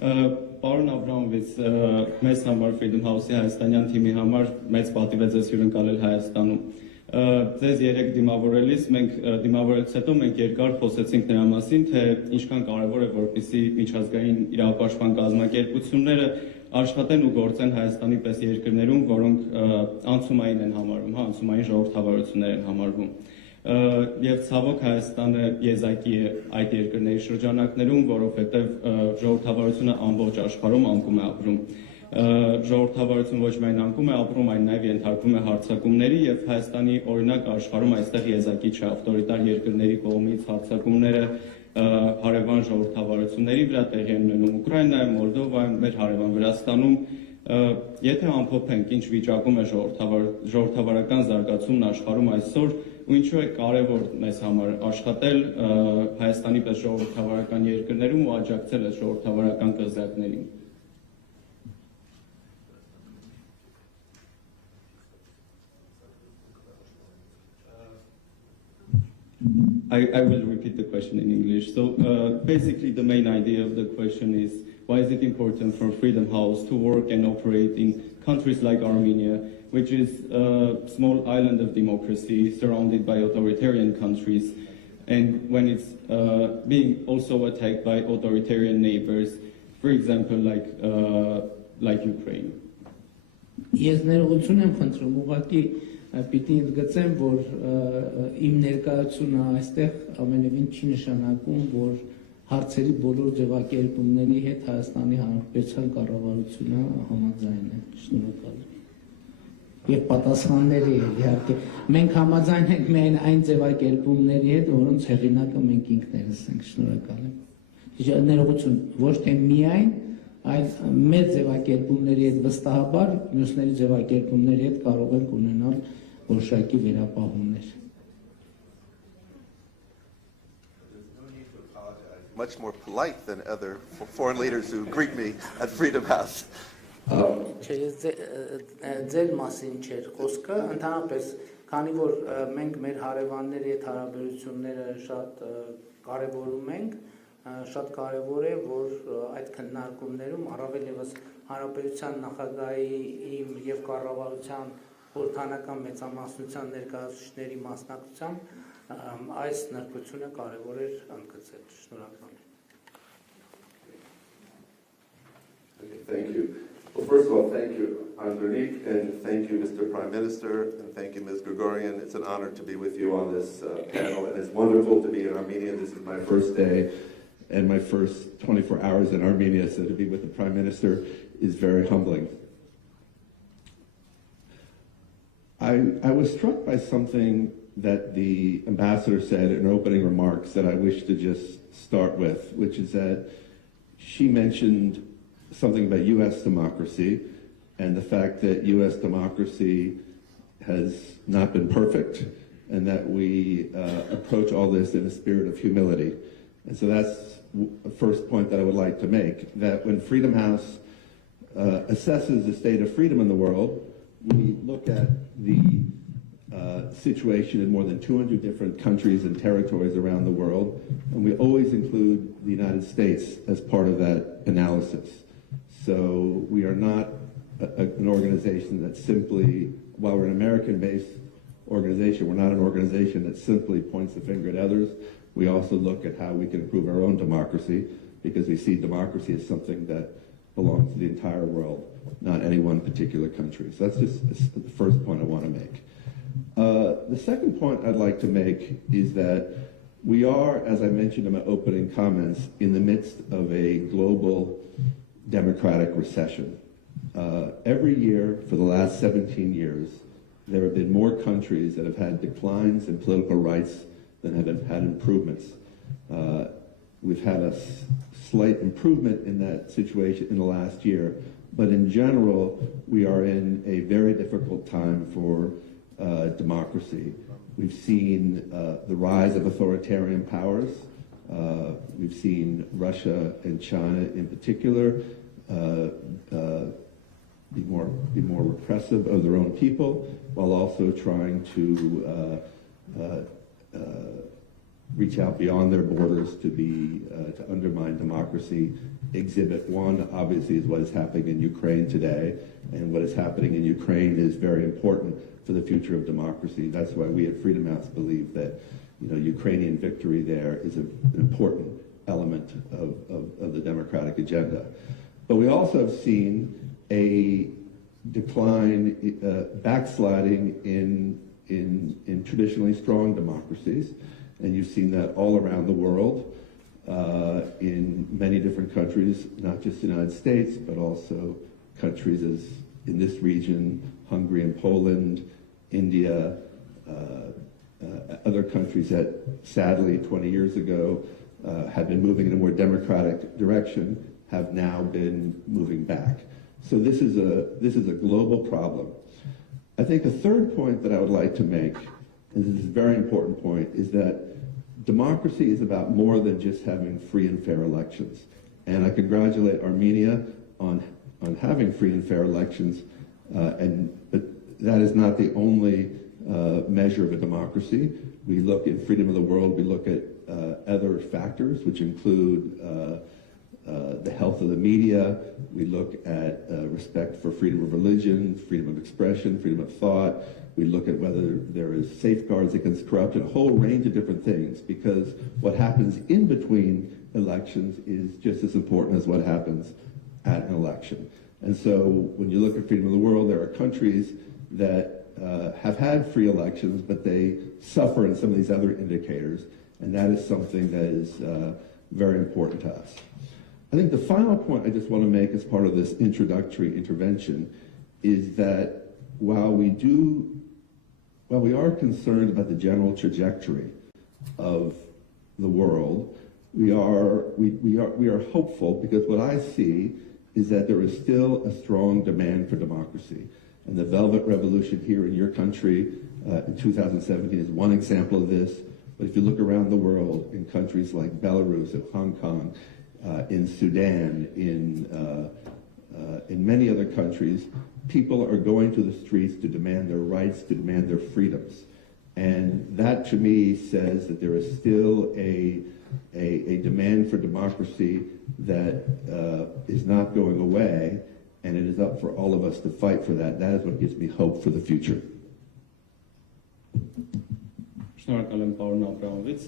Պարոն Աբրամովիթ, մեզ համար Freedom House-ի հայաստանյան թիմի համար մեծ պատիվ է ձեզ հյուրընկալել Հայաստանում։ Ձեզ երեք դիմավորելիս մենք դիմավորելուց հետո մենք երկար խոսեցինք նրա մասին, թե ինչքան կարևոր է որպեսզի միջազգային իրավապաշտպան կազմակերպությունները աշխատեն ու գործեն Հայաստանի պես երկրներում, որոնք անցումային են համարվում, անցումային ժողովրդավարություններ են համարվում։ Եվ ցավոք Հայաստանը եզակի է այդ երկրների շրջանակներում, որովհետև ժողովրդավարությունը ամբողջ աշխարհում անկում է ապրում։ Ժողովրդավարությունը ոչ միայն անկում է ապրում, այն նաև ենթարկվում է հարձակումների եւ Հայաստանի օրինակ աշխարհում այստեղ եզակի չէ ավտորիտար երկրների կողմից հարձակումները հարևան ժողովրդավարությունների վրա տեղի են ունենում Ուկրաինայում, Մոլդովայում, մեր հարևան Վրաստանում։ Եթե ամփոփենք ինչ վիճակում է ժողովրդավարական զարգացումն աշխարհում այսօր ու ինչու է կարևոր մեզ համար աշխատել Հայաստանի պես ժողովրդավարական երկրներում ու աջակցել այս ժողովրդավարական կղզյակներին։ I will repeat the question in English. So basically the main idea of the question is why is it important for Freedom House to work and operate in countries like Armenia, which is a small island of democracy surrounded by authoritarian countries, and when it's being also attacked by authoritarian neighbors, for example, like Ukraine. Ես ներողություն եմ խնդրում, ուղղակի պիտի ընդգծեմ, որ իմ ներկայությունը այստեղ ամենևին չի նշանակում, որ հարցերի բոլոր ձևակերպումների հետ Հայաստանի Հանրապետության կառավարությունը համաձայն է։ Շնորհակալ եմ։ Եվ պատասխանների իհարկե մենք համաձայն ենք միայն այն ձևակերպումների հետ, որոնց հեղինակը մենք ինքներս ենք։ Շնորհակալ եմ։ Ներողություն, ոչ թե միայն, այլ մեր ձևակերպումների հետ վստահաբար մյուսների ձևակերպումների հետ կարող ենք ունենալ որոշակի վերապահումներ։ Much more polite than other foreign leaders who greet me at Freedom House. Ձեր մասին չէր խոսքը, ընդհանրապես, քանի որ մենք մեր հարևանների հետ հարաբերությունները շատ կարևորում ենք, շատ կարևոր է, որ այդ քննարկումներում առավել ևս Հանրապետության նախագահի եւ կառավարության խորհրդանական մեծամասնության ներկայացուցիչների մասնակցությամբ այս նրբությունը կարևոր էր ընդգծել։ Շնորհակալ եմ։ Thank you. Well, first of all, thank you, Angelique, and thank you, Mr. Prime Minister, and thank you, Ms. Grigorian. It's an honor to be with you on this panel, and it's wonderful to be in Armenia. This is my first day and my first 24 hours in Armenia, so to be with the Prime Minister is very humbling. I was struck by something that the ambassador said in her opening remarks that I wish to just start with, which is that she mentioned something about U.S. democracy and the fact that U.S. democracy has not been perfect and that we approach all this in a spirit of humility. And so that's the first point that I would like to make, that when Freedom House assesses the state of freedom in the world, we look at the situation in more than 200 different countries and territories around the world, and we always include the United States as part of that analysis. So we are not an organization that simply, while we're an American-based organization, we're not an organization that simply points the finger at others. We also look at how we can improve our own democracy, because we see democracy as something that belongs to the entire world, not any one particular country. So that's just the first point I want to make. The second point I'd like to make is that we are, as I mentioned in my opening comments, in the midst of a global democratic recession. Every year for the last 17 years, there have been more countries that have had declines in political rights than have had improvements. We've had a slight improvement in that situation in the last year, but in general, we are in a very difficult time for democracy. We've seen the rise of authoritarian powers. We've seen Russia and China in particular be more repressive of their own people, while also trying to reach out beyond their borders to undermine democracy. Exhibit 1, obviously, is what is happening in Ukraine today, and what is happening in Ukraine is very important for the future of democracy. That's why we at Freedom House believe that, Ukrainian victory there is an important element of the democratic agenda. But we also have seen a decline, backsliding in traditionally strong democracies, and you've seen that all around the world, in many different countries, not just the United States, but also countries as in this region, Hungary and Poland, India, other countries that sadly 20 years ago had been moving in a more democratic direction have now been moving back. So this is a global problem. I think a third point that I would like to make, and this is a very important point, is that democracy is about more than just having free and fair elections. And I congratulate Armenia on having free and fair elections, but that is not the only measure of a democracy. We look at freedom of the world, we look at other factors, which include the health of the media. We look at respect for freedom of religion, freedom of expression, freedom of thought. We look at whether there is safeguards against corruption, a whole range of different things, because what happens in between elections is just as important as what happens at an election. And so when you look at freedom of the world, there are countries that have had free elections, but they suffer in some of these other indicators, and that is something that is very important to us. I think the final point I just want to make as part of this introductory intervention is that while we are concerned about the general trajectory of the world, we are hopeful, because what I see is that there is still a strong demand for democracy. And the Velvet Revolution here in your country in 2017 is one example of this. But if you look around the world, in countries like Belarus and Hong Kong, in Sudan, in many other countries, people are going to the streets to demand their rights, to demand their freedoms. And that, to me, says that there is still a demand for democracy that is not going away, and it is up for all of us to fight for that. That is what gives me hope for the future. Շնորհակալ եմ պարոն Աբրամովիթ։